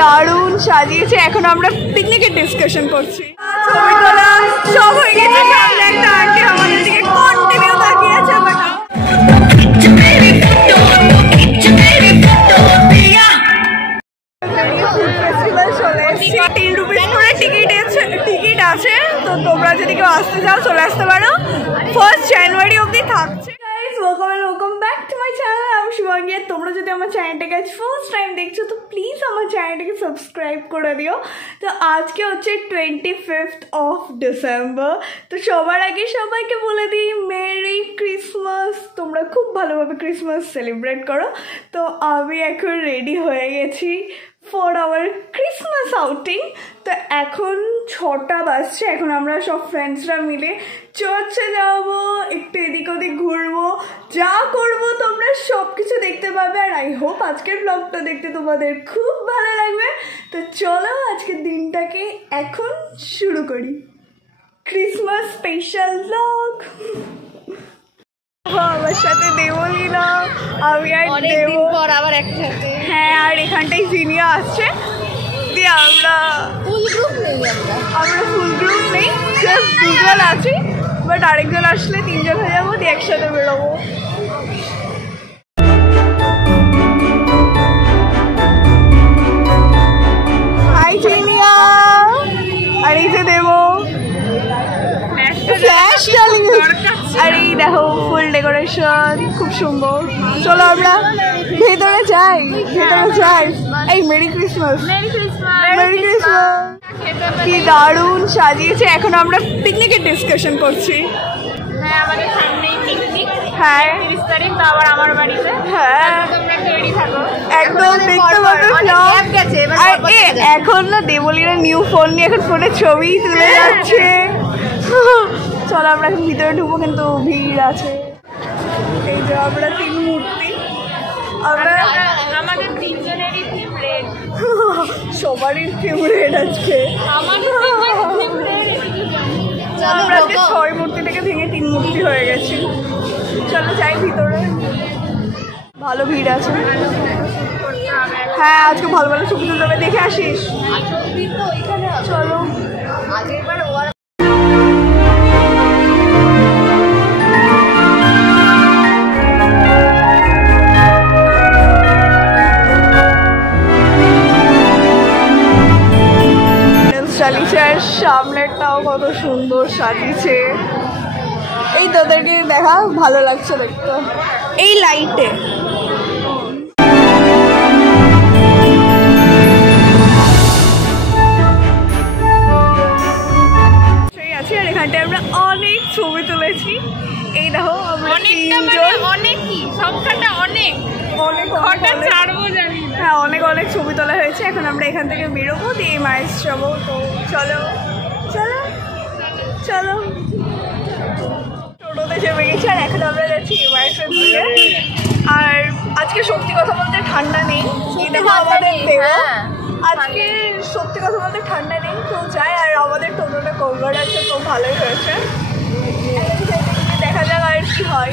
দারুণ সাজিয়েছে। এখন আমরা পিকনিকের ডিসকাশন করছি। ছবি তোলা সব হয়ে গেছে। সামনে একটা আন্টি আমাদের দিকে কন্টিনিউ তাকিয়ে আছে। টিকিট আছে, তো তোমরা যদি কেউ আসতে চাও চলে আসতে পারো। 1 জানুয়ারি অবধি থাকছে। Welcome back to my channel. আমি শুভাঙ্গী। তোমরা যদি আমার চ্যানেলটাকে আজ ফার্স্ট টাইম দেখছো তো প্লিজ আমার চ্যানেলটাকে সাবস্ক্রাইব করে দিও। তো আজকে হচ্ছে 25th অফ ডিসেম্বর। তো সবার আগে সবাইকে বলে দিই মেরি ক্রিসমাস। তোমরা খুব ভালোভাবে ক্রিসমাস সেলিব্রেট করো। তো আমি এখন রেডি হয়ে গেছি ফর আওয়ার ক্রিসমাস আউটিং। তো এখন 6টা বাজছে। এখন আমরা সব ফ্রেন্ডসরা মিলে চার্চে যাবো, একটু এদিক ওদিক ঘুরবো, যা করবো তোমরা সব কিছু দেখতে পাবে। আর আই হোপ আজকের ব্লগটা দেখতে তোমাদের খুব ভালো লাগবে। তো চলো আজকের দিনটাকে এখন শুরু করি, ক্রিসমাস স্পেশাল ব্লগ। আমার সাথে দেবলীনা, আমি আর দেব আবার একসাথে। হ্যাঁ, আর এখানটাই জিনিয়া আসছে। দিয়ে আমরা ফুল গ্রুপ নেই, জাস্ট 2জন আছি। বাট আরেকজন আসলে 3জন হয়ে যাবো, দিয়ে একসাথে বেরোবো। হাই জিনিয়া, আর এই যে দেব ফ্ল্যাশ চালিয়ে। আর এই দেখো ফুল ডেকোরেশন, খুব সুন্দর। চলো আমরা ভেতরে যাই। এই মেরি ক্রিসমাস। কি দারুণ সাজিয়েছে। এখন আমরা পিকনিকের ডিসকাশন করছি। হ্যাঁ, আমাদের সামনেই পিকনিক। হ্যাঁ, 30 তারিখ তো আবার আমার বাড়িতে। হ্যাঁ, তোমরা রেডি থাকো। একদম দেখতে পাবে। আর এখন না দেবলীনা নিউ ফোন নিয়ে এখন ফোনে ছবি তুলে যাচ্ছে। চলো আমরা এখন ভিতরে ঢুকবো, কিন্তু ভিড় আছে। এই যে আমরা 3 মূর্তি। আমাদের 3জনেরই থিম রেড। সবারই থিম রেড আজকে। আমরা আজকে 6 মূর্তি থেকে ভেঙে 3 মূর্তি হয়ে গেছি। চলো যাই ভিতরে, ভালো ভিড় আছে। হ্যাঁ, আজকে ভালো ভালো ছবি তুলতে হবে, দেখে আসিস। চলো চালিয়েছে। আর সামনেরটাও কত সুন্দর সাজিয়েছে। এই তোদেরকে দেখা ভালো লাগছে দেখতে এই লাইটে। আর এখানটায় আমরা অনেক ছবি তুলেছি। এই দেখো হ্যাঁ, অনেক ছবি তোলা হয়েছে। এখন আমরা এখান থেকে বেরোবো, দিয়ে মায়ের যাবো। তো চলো চলো চলো টোটোতে চেপে গেছি। আর এখন আমরা যাচ্ছি মায়ের দিকে। আর আজকে সত্যি কথা বলতে ঠান্ডা নেই। এই দেখো আমাদের দেবো, আজকে সত্যি কথা বলতে ঠান্ডা নেই। তো যাই, আর আমাদের টোটোটা কভার আছে, তো ভালোই হয়েছে। দেখা যাক আর কি হয়।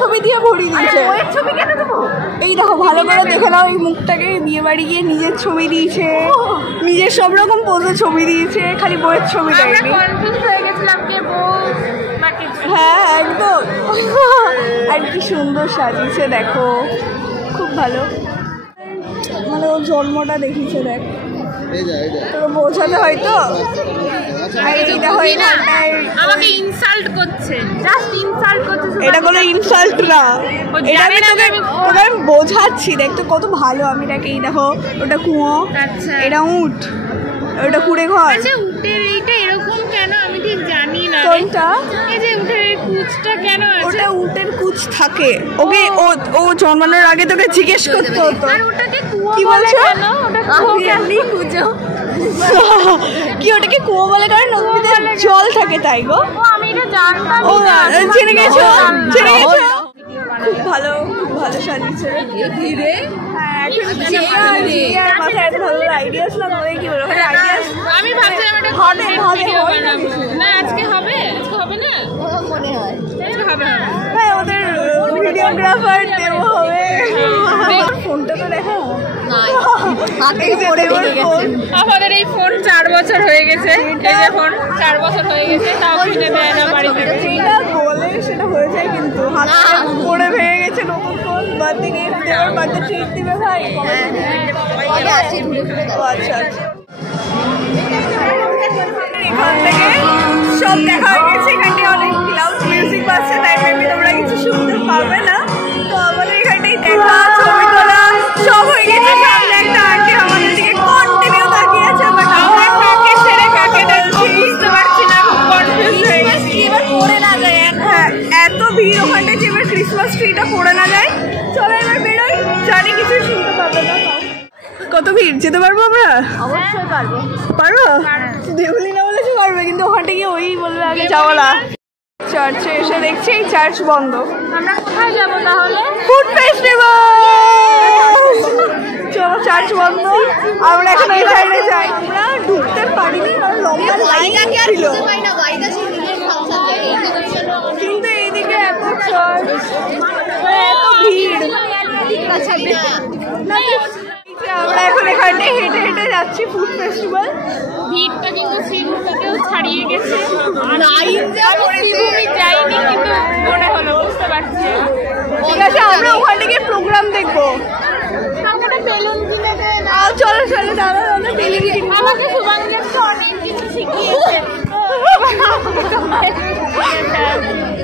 ছবি দিয়ে ভরি দিয়েছে। এই দেখো ভালো করে দেখে নাও এই মুখটাকে। বিয়ে বাড়ি গিয়ে নিজের ছবি দিয়েছে, নিজের সব রকম পোজে ছবি দিয়েছে, খালি বইয়ের ছবি দেয়নি। হ্যাঁ একদম। আর কি সুন্দর সাজিয়েছে দেখো, খুব ভালো। মানে ওর জন্মটা দেখিয়েছে, দেখ তোকে বোঝাতে হয়তো। আমাকে ইনসাল্ট করছে, জাস্ট ইনসাল্ট করছে। এটা কোনো ইনসাল্ট না, এটা আমি তোকে বোঝাচ্ছি। দেখতো কত ভালো আমি তাকে। এই দেখো ওটা কুয়ো, এটা উট, ওটা কুড়ে ঘর। আচ্ছা, উটের এইটা এরকম কেন আমি ঠিক জানি না। কোনটা? এই যে উটের কুচটা কেন আছে? ওটা উটের কুচ থাকে। ওকে ও জন্মানোর আগে তোকে জিজ্ঞেস করতে হতো। আর ওটাকে কুয়ো কি বলে বলছো? কেন? ওটা কুয়ো কুচো কি ওটাকে কুয়ো বলে? কারণ নদীতে জল থাকে তাই গো। ও আমি এটা জানতাম। ও জেনে গেছো, জেনে গেছো। খুব ভালো, খুব ভালো সাজিয়েছে। হ্যাঁ এখন মাথায় এত ভালো আইডিয়া ছিল তোমাদের কি বলবো আইডিয়া। আমি ভাবছিলাম এটা কন্টেন্ট ভিডিও বানাবো না আজকে হবে না মনে হয় আজকে হবে। হ্যাঁ ওদের ভিডিওগ্রাফার দেব হবে। ফোনটা তো দেখো আমাদের এই ফোন 4 বছর হয়ে গেছে। এই যে ফোন 4 বছর হয়ে গেছে তাও কিনে দেয় না বাড়িতে। যেটা বলে সেটা হয়ে যায় কিন্তু হাতে পড়ে ভেঙে গেছে নতুন ফোন বার্থডে গিফট দেওয়ার বার্থডে ট্রিট দিবে ভাই। আচ্ছা এখান থেকে সব দেখা হয়ে গেছে। এখানটায় অনেক লাউড মিউজিক বাজছে তাই মেবি তোমরা কিছু শুনতে পারবে না। তো আমাদের এখানটাই দেখা ছবি তোলা সব হয়ে গেছে। সামনে একটা আন্টি আমাদের দিকে কন্টিনিউ তাকিয়ে আছে বাট আমরা কাকে ছেড়ে কাকে দেখছি বুঝতে পারছি না। খুব কনফিউজ হয়ে গেছি এবার পড়ে না যায়। হ্যাঁ এত ভিড় ওখানটায় যে এবার ক্রিসমাস ট্রিটা পড়ে না যায়। চলো এবার বেরোই জানি কিছু শুনতে পারবে না। কত ভিড় যেতে পারবো আমরা? অবশ্যই পারবো। পারবো দেবলি না বলে পারবে কিন্তু ওখানটা গিয়ে ওই বলবে আগে যাওয়ালা। চার্চে এসে দেখছি এই চার্চ বন্ধ। আমরা কোথায় যাবো তাহলে? Food festival. চলো চার্চ বন্ধ আমরা এখন এই সাইডে যাই। আমরা ঢুকতে পারিনি কারণ লম্বা লাইন ছিল কিন্তু এইদিকে এত চার্চ এত ভিড়। আমরা এখন এখানে হেঁটে হেঁটে যাচ্ছি ফুড ফেস্টিভ্যাল। ভিড়টা কিন্তু শ্রীভূমিকেও ছাড়িয়ে গেছে। শ্রীভূমি যাইনি কিন্তু মনে হলো বুঝতে পারছি। ঠিক আছে আমরা ওখান থেকে প্রোগ্রাম দেখবো। বেলুন কিনে দেন। চলো চলো দাদা দাদা বেলুন আমাকে শুভাঙ্গী একটা অনেক কিছু শিখিয়েছে।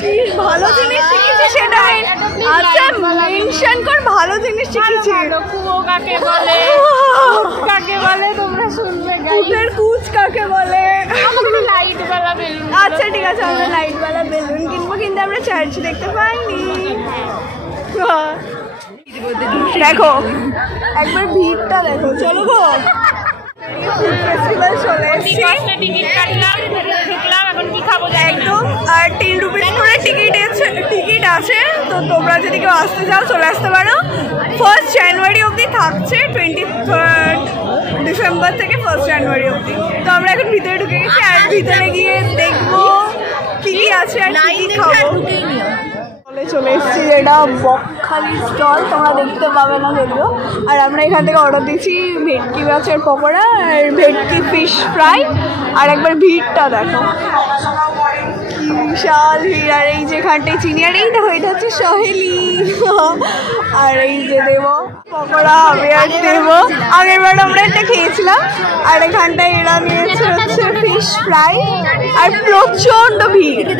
কি ভালো জিনিস শিখেছি সেটা আচ্ছা মেনশন কর। ভালো জিনিস শিখেছি। কুয়ো কাকে বলে কাকে বলে তোমরা শুনবে কুটের কুচ কাকে বলে। লাইট वाला বেলুন। আচ্ছা ঠিক আছে আমরা লাইট वाला বেলুন কিনবো কিন্তু আমরা চার্চ দেখতে পাইনি। দেখো একবার ভিড়টা দেখো। চলো গো ফুড ফেস্টিভ্যাল চলে এসেছি টিকিট কাটলাম ঢুকলাম এখন কি খাবো একদম। আর 10 রুপিস করে টিকিট আছে। তো তোমরা যদি কেউ আসতে চাও চলে আসতে পারো। 1 জানুয়ারি অবধি থাকছে 23 ডিসেম্বর থেকে 1 জানুয়ারি অবধি। তো আমরা এখন ভিতরে ঢুকে গেছি আর ভিতরে গিয়ে দেখবো কি কি আছে আর কি খাবো। চলে এসেছি এটা বকখালি স্টল তোমরা দেখতে পাবে না যদিও। আর আমরা এখান থেকে অর্ডার দিচ্ছি ভেটকি মাছের পকোড়া আর ভেটকি ফিশ ফ্রাই। আর একবার ভিড়টা দেখো কি বিশাল ভিড়। আর এই যে এখানটায় চিনি আর এই দেখো এটা হচ্ছে সহেলি। আর এই যে দেবো পকোড়া আমি আর দেবো। আগের বার আমরা এটা খেয়েছিলাম। আর এখানটায় এরা নিয়েছে হচ্ছে ফিশ ফ্রাই আর প্রচন্ড ভিড়।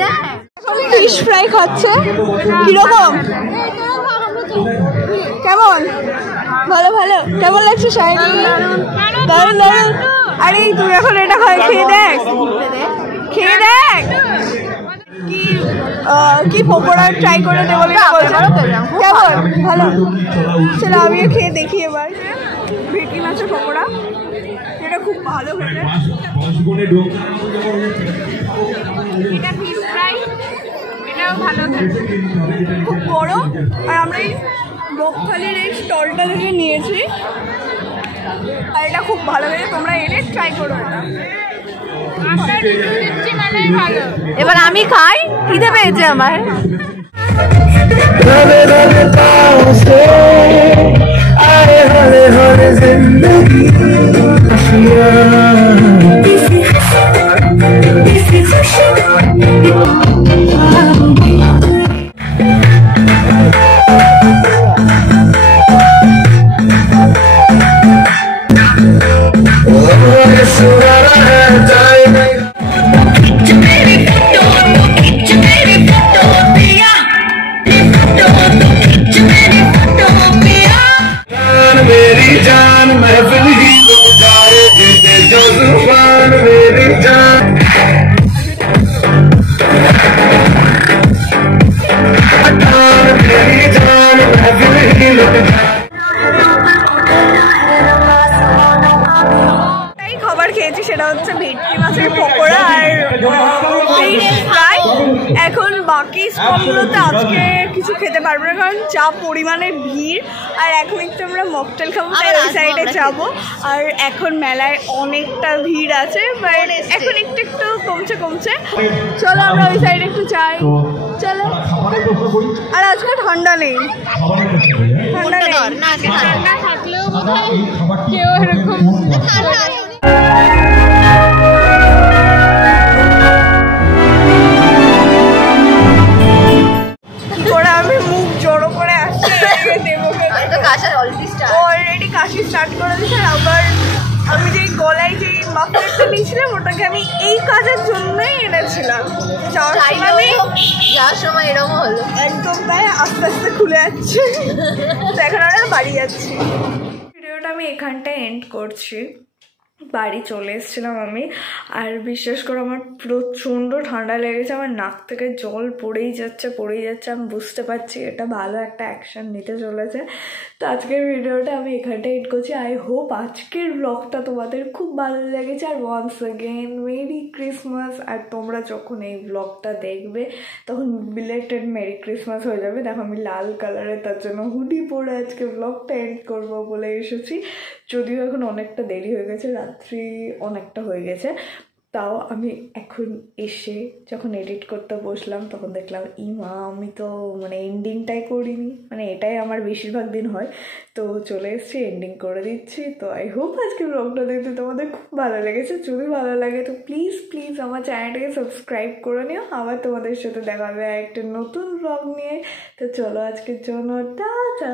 ফিশ ফ্রাই খাচ্ছে কিরকম কেমন ভালো ভালো কেমন লাগছে শাহিনী? দারুণ দারুণ। আরে তুই এখন এটা খেয়ে দেখ খেয়ে দেখ কি পকোড়া ট্রাই করে দেবো কেমন ভালো। সেটা আমিও খেয়ে দেখি এবার। ভেটকি মাছের পকোড়া এটা খুব ভালো খেতে। এটা ফিশ ফ্রাই এটাও ভালো খুব বড়। আর আমরা এই বকখালির এই স্টলটা থেকে নিয়েছি আর এটা খুব ভালো লাগে। তোমরা এনে ট্রাই করো এটা। এবার আমি খাই খিদে পেয়েছে আমার। আছে ভেটকি মাছের পকোড়া আর ফিশ ফ্রাই। এখন বাকি স্টলগুলোতে আজকে কিছু খেতে পারবো না, কারণ যা পরিমাণে ভিড়। আর এখন একটু আমরা মকটেল খাবো, তাই ওই সাইডে যাবো। আর এখন মেলায় অনেকটা ভিড় আছে, বাট এখন একটু একটু কমছে। চলো আমরা ওই সাইডে একটু যাই, চলো। আর আজকে ঠান্ডা নেই, ঠান্ডা থাকলেও কেউ এরকম আমি মুখ জড়ো করে আসছি, অলরেডি কাশি স্টার্ট করে দিয়েছে। আবার আমি যে গলায় যে মাফলারটা নিয়েছিলাম ওটাকে আমি এই কাজের জন্যই এনেছিলাম। যাওয়ার সময় এরকম হলো, একদম তাই আস্তে আস্তে খুলে যাচ্ছে। এখন আমরা বাড়ি যাচ্ছি। ভিডিওটা আমি এখানটায় এন্ড করছি। বাড়ি চলে এসেছিলাম আমি, আর বিশ্বাস করে আমার প্রচণ্ড ঠান্ডা লেগেছে, আমার নাক থেকে জল পড়েই যাচ্ছে। আমি বুঝতে পারছি এটা ভালো একটা অ্যাকশন নিতে চলেছে। তো আজকের ভিডিওটা আমি এখানটায় এড করছি। আই হোপ আজকের ব্লগটা তোমাদের খুব ভালো লেগেছে। আর ওয়ান্স অ্যাগেন মেরি ক্রিসমাস। আর তোমরা যখন এই ব্লগটা দেখবে তখন বিলেটেড মেরি ক্রিসমাস হয়ে যাবে। দেখো আমি লাল কালারের, তার জন্য হুডি পরে আজকে ব্লগটা এন্ড করবো বলে এসেছি। যদিও এখন অনেকটা দেরি হয়ে গেছে, রাত্রি অনেকটা হয়ে গেছে, তাও আমি এখন এসে যখন এডিট করতে বসলাম তখন দেখলাম মা আমি তো এন্ডিংটাই করিনি। এটাই আমার বেশিরভাগ দিন হয়। তো চলে এসেছি, এন্ডিং করে দিচ্ছি। তো আই হোপ আজকে ব্লগটা দেখতে তোমাদের খুব ভালো লেগেছে। যদি ভালো লাগে তো প্লিজ আমার চ্যানেলটাকে সাবস্ক্রাইব করে নিও। আবার তোমাদের সাথে দেখা হবে একটা নতুন ব্লগ নিয়ে। তো চলো আজকের জন্য টাটা।